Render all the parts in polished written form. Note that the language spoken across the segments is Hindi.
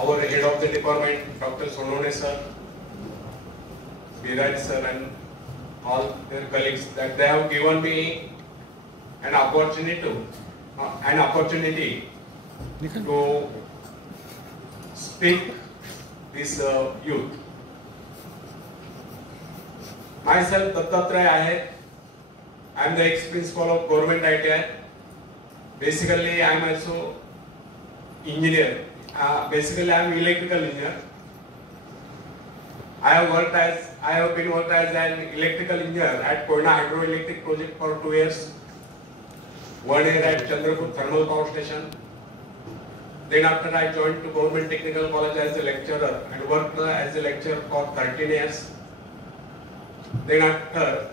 our head of the department, Dr. Sonone sir, Biraj sir, and all their colleagues, that they have given me an opportunity to speak this youth. Myself, Dattatreya Ahir. I am the ex-principal of Government ITI. Basically, I am also engineer. Basically, I am electrical engineer. I have been worked as an electrical engineer at Koyna Hydroelectric Project for 2 years. 1 year at Chandrapur Thermal Power Station. Then after I joined to Government Technical College as a lecturer and worked as a lecturer for 13 years. Then after,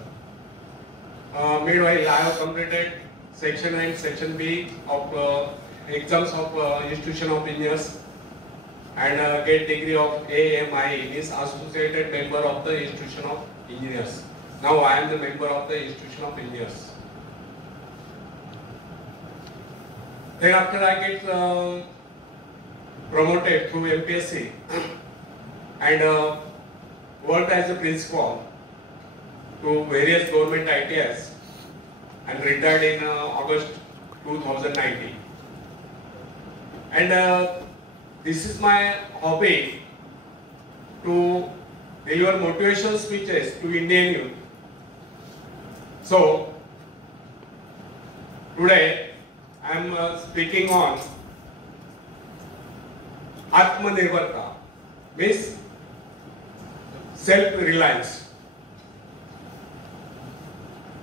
meanwhile I have completed Section A and Section B of exams of Institution of Engineers and get degree of AMI, is Associated Member of the Institution of Engineers. Now I am the member of the Institution of Engineers. Then after I get promoted through MPSC and worked as a principal to various government ITIs and retired in August 2019. And this is my hobby, to deliver motivational speeches to Indian youth. So today I am speaking on Atmanirbharta, means self-reliance.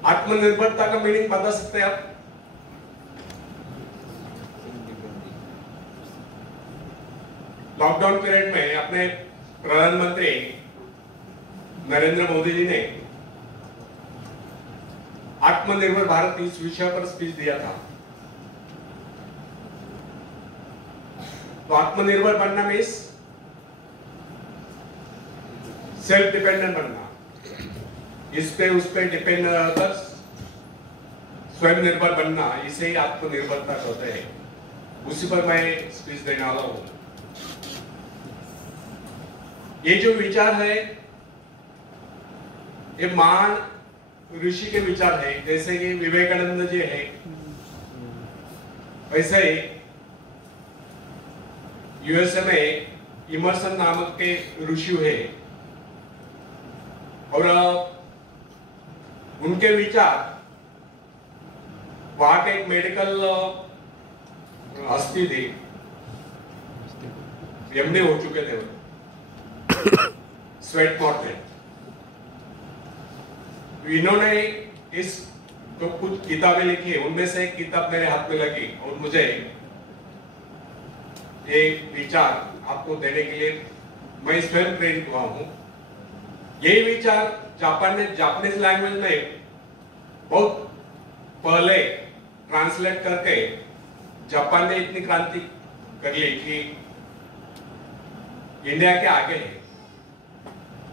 आत्मनिर्भरता का मीनिंग बता सकते हैं आप? लॉकडाउन पीरियड में अपने प्रधानमंत्री नरेंद्र मोदी जी ने आत्मनिर्भर भारत इस विषय पर स्पीच दिया था. तो आत्मनिर्भर बनना मीन्स सेल्फ डिपेंडेंट बनना, इस पे उस पे डिपेंड रहकर स्वयं निर्भर बनना, इसे ही आत्मनिर्भरता कहते हैं. उसी पर मैं स्पीच देने वाला हूं. ये जो विचार है ये महान ऋषि के विचार है. जैसे कि विवेकानंद जी है, वैसे ही यूएसए में इमर्सन नामक के ऋषि है और उनके विचार, वहां के एक मेडिकल हस्ती थी, एमडी हो चुके थे स्वेट मॉर्टन. इन्होंने इस जो कुछ किताबें लिखी है उनमें से एक किताब मेरे हाथ में लगी और मुझे एक विचार आपको देने के लिए मैं स्वयं प्रेरित हुआ हूं. यही विचार जापान ने जापानीज लैंग्वेज में बहुत पहले ट्रांसलेट करके जापान ने इतनी क्रांति कर ली कि इंडिया के आगे है.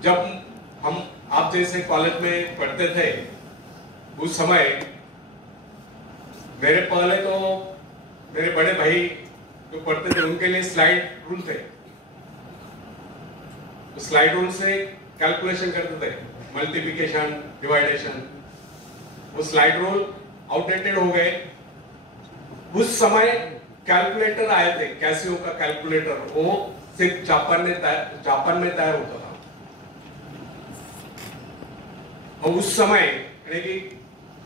जब हम आप जैसे कॉलेज में पढ़ते थे उस समय मेरे पहले तो मेरे बड़े भाई जो पढ़ते थे उनके लिए स्लाइड रूल थे. तो स्लाइड रूल से कैलकुलेशन करते थे, मल्टीप्लिकेशन, डिवाइडेशन. वो स्लाइड रूल आउटडेटेड हो गए. उस समय कैलकुलेटर आए थे, कैसियो का कैलकुलेटर, वो सिर्फ जापान में तैयार होता था. और उस समय यानी कि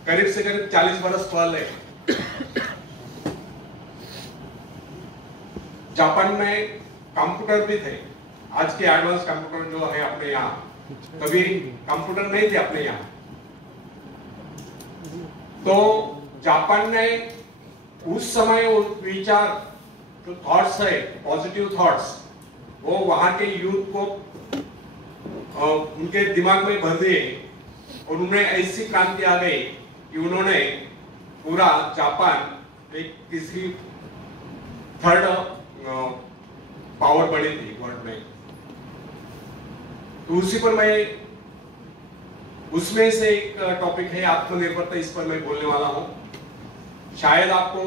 करीब से करीब 40 बरस पहले जापान में कंप्यूटर भी थे. आज के एडवांस कंप्यूटर जो है अपने यहाँ, कभी कंप्यूटर नहीं थे अपने यहाँ. तो जापान ने उस समय वो विचार जो थॉट्स है, पॉजिटिव थॉट्स, वो वहां के यूथ को उनके दिमाग में भर दिए और उन्हें ऐसी क्रांति आ गई कि उन्होंने पूरा जापान एक तीसरी थर्ड पावर बनी थी वर्ल्ड में. तो उसी पर मैं, उसमें से एक टॉपिक है आत्मनिर्भरता, इस पर मैं बोलने वाला हूं. शायद आपको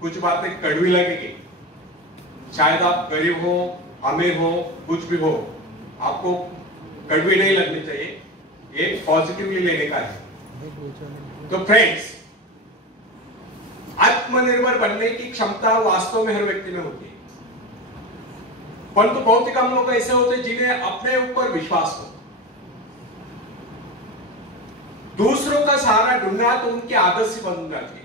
कुछ बातें कड़वी लगेगी, शायद आप गरीब हो, अमीर हो, कुछ भी हो, आपको कड़वी नहीं लगनी चाहिए, ये पॉजिटिवली लेने का है। तो फ्रेंड्स, आत्मनिर्भर बनने की क्षमता वास्तव में हर व्यक्ति में होती है, परंतु बहुत ही कम लोग ऐसे होते हैं जिन्हें अपने ऊपर विश्वास हो। दूसरों का सहारा ढूंढना तो उनकी आदत सी बन जाती है।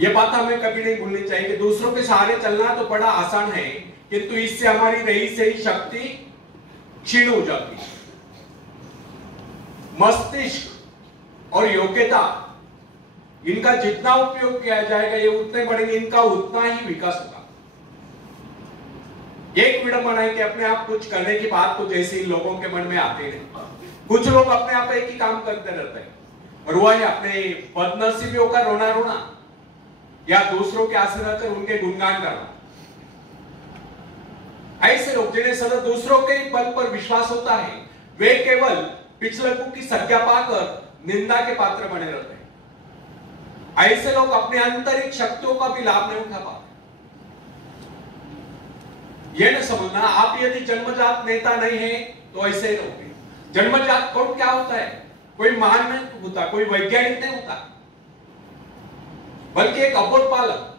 यह बात हमें कभी नहीं भूलनी चाहिए कि दूसरों के सहारे चलना तो बड़ा आसान है, किंतु इससे हमारी रही सही शक्ति क्षीण हो जाती है। मस्तिष्क और योग्यता, इनका जितना उपयोग किया जाएगा ये उतने बढ़ेंगे, इनका उतना ही विकास होगा। एक विडंबना है कि अपने आप कुछ करने की बात तो जैसे ही लोगों के मन में आती है। कुछ लोग अपने आप एक ही काम करते रहते हैं, और वह है अपने बदनसीबियों का रोना रोना या दूसरों के आगे रहकर उनके गुणगान करना। ऐसे लोग जिन्हें सदा दूसरों के बल पर विश्वास होता है, वे केवल पिछलकों की संज्ञा पाकर निंदा के पात्र बने रहते हैं। ऐसे लोग अपने आंतरिक शक्तियों का भी लाभ नहीं उठा पाते। यह न समझना, आप यदि जन्मजात नेता नहीं है तो ऐसे ही रहोगे। जन्मजात कौन क्या होता है? कोई महान नहीं होता, कोई वैज्ञानिक नहीं होता, बल्कि एक अबोध बालक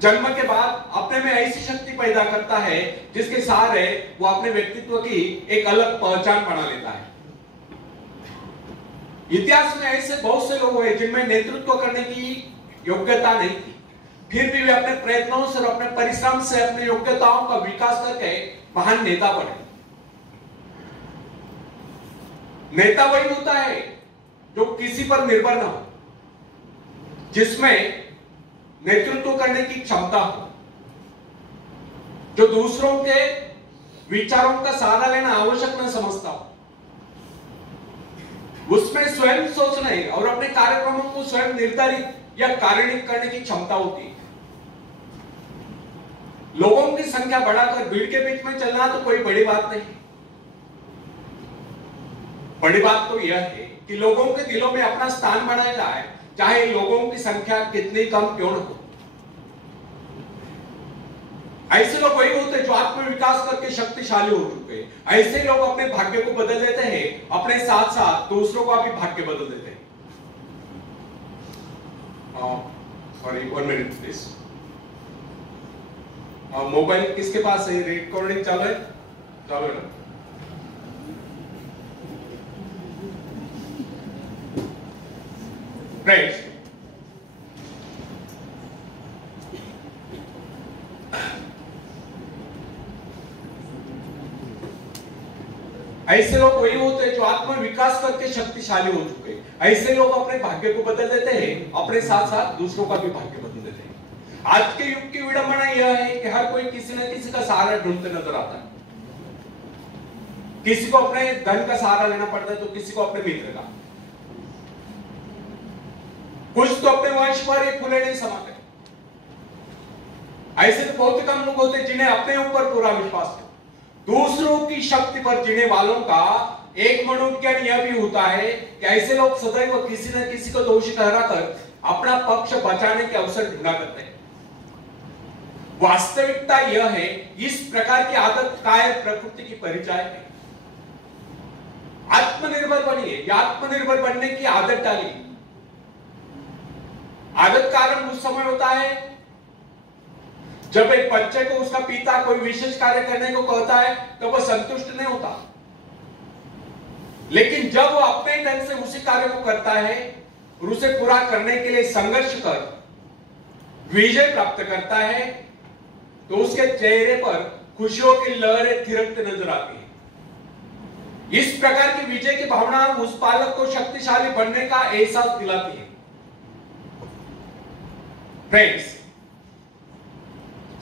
जन्म के बाद अपने में ऐसी शक्ति पैदा करता है जिसके सहारे वो अपने व्यक्तित्व की एक अलग पहचान बना लेता है। इतिहास में ऐसे बहुत से लोग हुए जिनमें नेतृत्व करने की योग्यता नहीं थी, फिर भी वे अपने प्रयत्नों से और अपने परिश्रम से अपनी योग्यताओं का विकास करके महान नेता बने। नेता वही होता है जो किसी पर निर्भर न हो, जिसमें नेतृत्व करने की क्षमता हो, जो दूसरों के विचारों का सहारा लेना आवश्यक न समझता हो, उसमें स्वयं सोचने और अपने कार्यक्रमों को स्वयं निर्धारित या कार्यान्वित करने की क्षमता होती है। लोगों की संख्या बढ़ाकर भीड़ के बीच में चलना तो कोई बड़ी बात नहीं। बड़ी बात तो यह है कि लोगों के दिलों में अपना स्थान बनाया जाए, चाहे लोगों की संख्या कितनी कम क्यों न हो। ऐसे लोग वही होते हैं जो आत्मविकास करके शक्तिशाली हो चुके हैं। ऐसे लोग अपने भाग्य को बदल देते हैं, अपने साथ साथ दूसरों का भी भाग्य बदल देते हैं। Sorry, 1 minute please. मोबाइल किसके पास है? रिकॉर्डिंग चालू है? चालू है ना? फ्रेंड्स, ऐसे लोग वही होते हैं जो आत्मविकास करके शक्तिशाली हो चुके हैं। ऐसे लोग अपने भाग्य को बदल देते हैं, अपने साथ साथ दूसरों का भी भाग्य बदल देते हैं। आज के युग की विडंबना यह है कि हर कोई किसी न किसी का सहारा ढूंढते नजर आता है। किसी को अपने धन का सहारा लेना पड़ता है तो किसी को अपने मित्र का, कुछ तो अपने वंश पर एक फूले नहीं समाते। ऐसे तो बहुत कम लोग होते जिन्हें अपने ऊपर पूरा विश्वास है। दूसरों की शक्ति पर जीने वालों का एक मनोविज्ञान यह भी होता है कि ऐसे लोग सदैव किसी न किसी को दोषी ठहराकर अपना पक्ष बचाने के अवसर ढूंढा करते हैं। वास्तविकता यह है, इस प्रकार की आदत कायर प्रकृति की परिचय है। आत्मनिर्भर बनिए या आत्मनिर्भर बनने की आदत डालिए। आदत का आरंभ उस समय होता है जब एक बच्चे को उसका पिता कोई विशेष कार्य करने को कहता है तो वह संतुष्ट नहीं होता, लेकिन जब वो अपने ढंग से उसी कार्य को करता है और उसे पूरा करने के लिए संघर्ष कर विजय प्राप्त करता है तो उसके चेहरे पर खुशियों की लहरें थिरकते नजर आती है। इस प्रकार की विजय की भावना उस बालक को शक्तिशाली बनने का एहसास दिलाती है। फ्रेंड्स,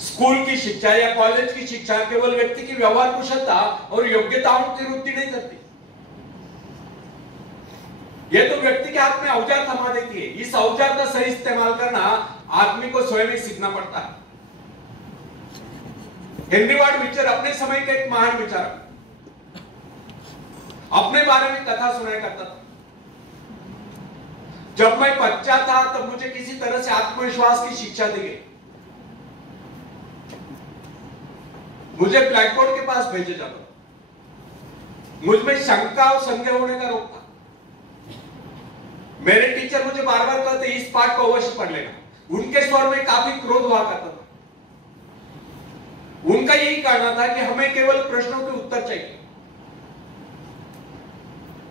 स्कूल की शिक्षा या कॉलेज की शिक्षा केवल व्यक्ति की व्यवहार कुशलता और योग्यताओं की वृद्धि नहीं करती, यह तो व्यक्ति के हाथ में औजार थमा देती है। इस औजार का सही इस्तेमाल करना आदमी को स्वयं ही सीखना पड़ता है। हेनरी वार्ड बीचर अपने समय के एक महान विचारक, अपने बारे में कथा सुनाया करता था। जब मैं बच्चा था तब मुझे किसी तरह से आत्मविश्वास की शिक्षा दी गई। मुझे ब्लैक बोर्ड के पास भेजे जाता, मुझ में शंका और संदेह होने का रोक था। मेरे टीचर मुझे बार बार कहते इस पाठ को अवश्य पढ़ लेना। उनके स्वर में काफी क्रोध हुआ करता था। उनका यही कहना था कि हमें केवल प्रश्नों के उत्तर चाहिए।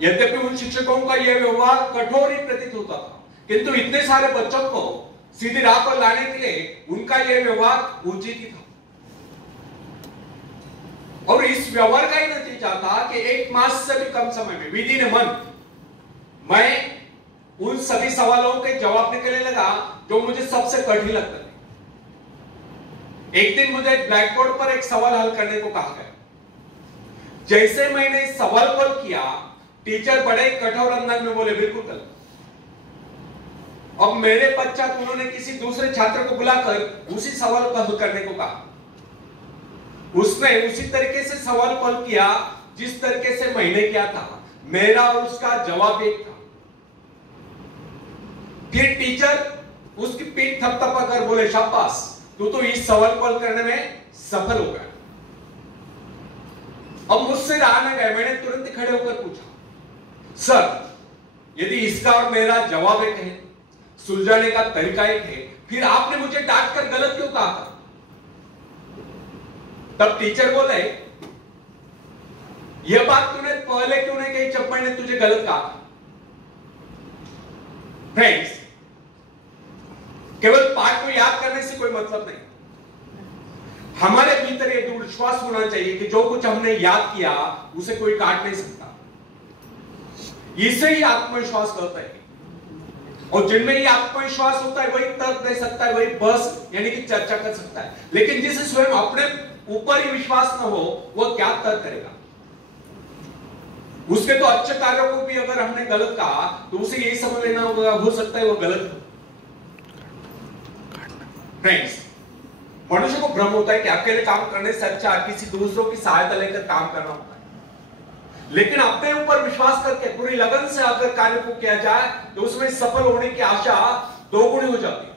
यद्यपि उन शिक्षकों का यह व्यवहार कठोर ही प्रतीत होता था, किंतु इतने सारे बच्चों को सीधी राह पर लाने के लिए उनका यह व्यवहार उचित ही था। और इस व्यवहार का ही नतीजा था कि 1 मास से भी कम समय में, विद इन अ मंथ, मैं उन सभी सवालों के जवाब निकलने लगा जो मुझे सबसे कठिन लगता था। एक दिन मुझे ब्लैक बोर्ड पर एक सवाल हल करने को कहा गया। जैसे मैंने इस सवाल को हल किया, टीचर बड़े कठोर अंदाज में बोले, बिल्कुल गलत। अब मेरे पश्चात उन्होंने किसी दूसरे छात्र को बुलाकर उसी सवाल को हल करने को कहा। उसने उसी तरीके से सवाल को हल किया जिस तरीके से मैंने किया था। मेरा और उसका जवाब एक था। फिर टीचर उसकी पीठ थपथपा कर बोले, शाबाश, तू तो इस सवाल को हल करने में सफल हो गया। अब मुझसे रहा न गया, मैंने तुरंत खड़े होकर पूछा, सर, यदि इसका और मेरा जवाब एक है, सुलझाने का तरीका एक है, फिर आपने मुझे डांट कर गलत क्यों कहा था? तब टीचर बोले, यह बात तूने पहले क्यों नहीं कही जब मैंने तुझे गलत कहा था? फ्रेंड्स, केवल पाठ को याद करने से कोई मतलब नहीं। हमारे भीतर यह दृढ़ विश्वास होना चाहिए कि जो कुछ हमने याद किया उसे कोई काट नहीं सकता। इसे ही आत्मविश्वास कहता है। और जिनमें ये आत्मविश्वास होता है वही तर्क दे सकता है, वही बस यानी कि चर्चा कर सकता है। लेकिन जिसे स्वयं अपने ऊपर ही विश्वास न हो, वह क्या तर्क करेगा? उसके तो अच्छे कार्यों को भी अगर हमने गलत कहा तो उसे यही समझ लेना होगा, हो सकता है वो गलत हो। फ्रेंड्स, मनुष्य को भ्रम होता है कि अकेले काम करने से अच्छा किसी दूसरों की सहायता लेकर काम करना होता है। लेकिन अपने ऊपर विश्वास करके पूरी लगन से अगर कार्य को किया जाए तो उसमें सफल होने की आशा दोगुनी हो जाती है।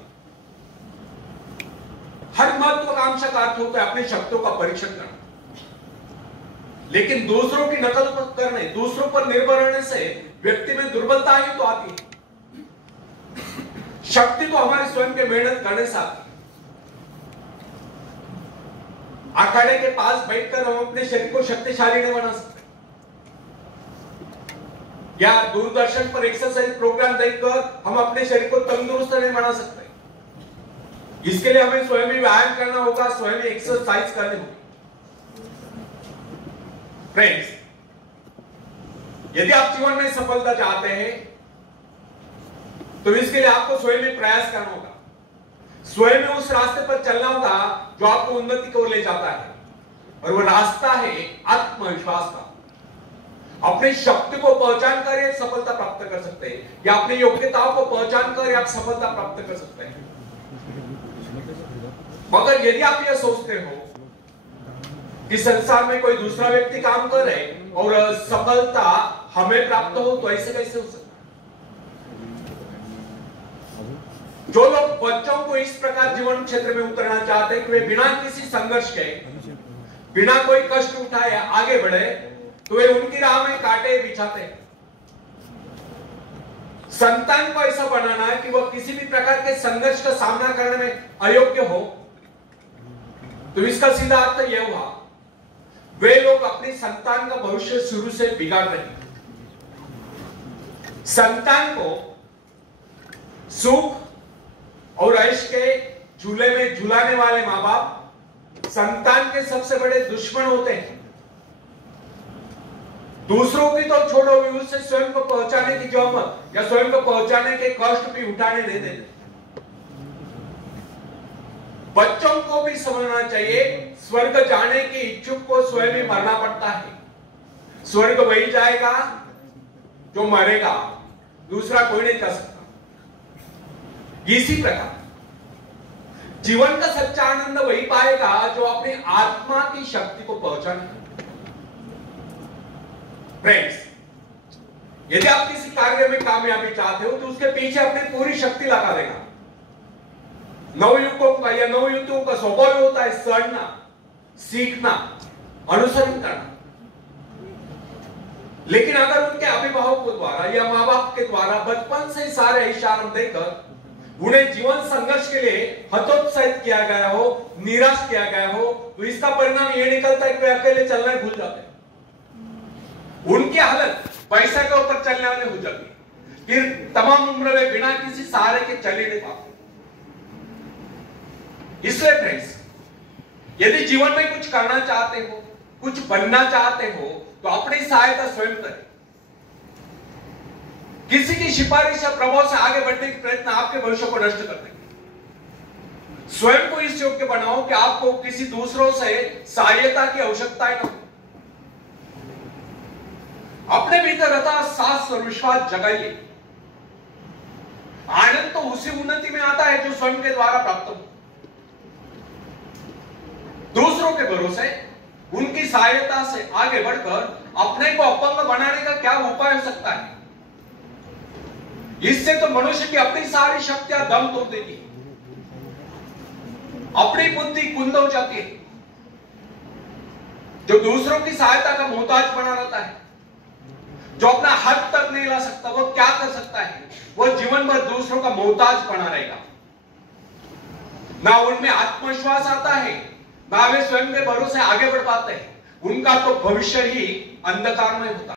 हर महत्वाकांक्षा का अर्थ होता है अपनी शक्तियों का परीक्षण करना। लेकिन दूसरों की नकल करने, दूसरों पर निर्भर रहने से व्यक्ति में दुर्बलता ही तो आती है। शक्ति तो हमारे स्वयं के मेहनत करने से आती है। अखाड़े के पास बैठकर हम अपने शरीर को शक्तिशाली नहीं बना सकते, या दूरदर्शन पर एक्सरसाइज प्रोग्राम देखकर हम अपने शरीर को तंदुरुस्त नहीं बना सकते। इसके लिए हमें स्वयं ही व्यायाम करना होगा, स्वयं ही एक्सरसाइज करनी होगी। फ्रेंड्स, यदि आप जीवन में सफलता चाहते हैं तो इसके लिए आपको स्वयं ही प्रयास करना होगा। स्वयं में उस रास्ते पर चलना होगा जो आपको उन्नति की ओर ले जाता है, और वह रास्ता है आत्मविश्वास का। अपनी शक्ति को पहचान कर आप सफलता प्राप्त कर सकते हैं, या अपनी योग्यताओं को पहचान कर आप सफलता प्राप्त कर सकते हैं। मगर यदि आप यह सोचते हो कि संसार में कोई दूसरा व्यक्ति काम कर रहे और सफलता हमें प्राप्त हो, तो ऐसे कैसे हो सकता है? जो लोग बच्चों को इस प्रकार जीवन क्षेत्र में उतरना चाहते हैं कि वे बिना किसी संघर्ष के, बिना कोई कष्ट उठाए आगे बढ़े, तो वे उनकी राह में कांटे बिछाते हैं। संतान को ऐसा बनाना है कि वह किसी भी प्रकार के संघर्ष का सामना करने में अयोग्य हो, तो इसका सीधा अर्थ यह हुआ, वे लोग अपनी संतान का भविष्य शुरू से बिगाड़ रहे हैं। संतान को सुख और ऐश के झूले में झुलाने वाले मां बाप संतान के सबसे बड़े दुश्मन होते हैं। दूसरों की तो छोड़ो, भी उससे स्वयं को पहुंचाने की जहमत या स्वयं को पहुंचाने के कष्ट भी उठाने नहीं देते। बच्चों को भी समझना चाहिए, स्वर्ग जाने के इच्छुक को स्वयं ही मरना पड़ता है। स्वर्ग वही जाएगा जो मरेगा, दूसरा कोई नहीं जा सकता। इसी प्रकार जीवन का सच्चा आनंद वही पाएगा जो अपनी आत्मा की शक्ति को पहचाने। फ्रेंड्स, यदि आप किसी कार्य में कामयाबी चाहते हो तो उसके पीछे अपनी पूरी शक्ति लगा देना। नवयुवकों का या नवयुवतियों का स्वभाव होता है सड़ना, सीखना, अनुसरण करना। लेकिन अगर उनके अभिभावकों द्वारा या माँ बाप के द्वारा बचपन से सारे इशारे देकर उन्हें जीवन संघर्ष के लिए हतोत्साहित किया गया हो, निराश किया गया हो, तो इसका परिणाम ये निकलता है कि वे अकेले चलना भूल जाते हैं। उनकी हालत पैसा के ऊपर चलने वाली हो जाती है। फिर तमाम उम्र वे बिना किसी सहारे के चल ही नहीं पाते। इसलिए फ्रेंड्स, यदि जीवन में कुछ करना चाहते हो, कुछ बनना चाहते हो, तो अपनी सहायता स्वयं करें। किसी की सिफारिश या प्रभाव से आगे बढ़ने के प्रयत्न आपके भविष्य को नष्ट कर देंगे। स्वयं को इस योग्य बनाओ कि आपको किसी दूसरों से सहायता की आवश्यकता न हो। अपने भीतर रहता साहस और विश्वास जगाइए। आनंद तो उसी उन्नति में आता है जो स्वयं के द्वारा प्राप्त हो। दूसरों के भरोसे, उनकी सहायता से आगे बढ़कर अपने को अपंग बनाने का क्या उपाय हो सकता है? इससे तो मनुष्य की अपनी सारी शक्तियां दम तोड़ देती है, अपनी बुद्धि कुंद हो जाती है। जो दूसरों की सहायता का मोहताज बना रहता है, जो अपना हद तक नहीं ला सकता, वो क्या कर सकता है? वो जीवन भर दूसरों का मोहताज बना रहेगा। ना उनमें आत्मविश्वास आता है, ना वे स्वयं के भरोसे आगे बढ़ पाते हैं। उनका तो भविष्य ही अंधकार में होता है।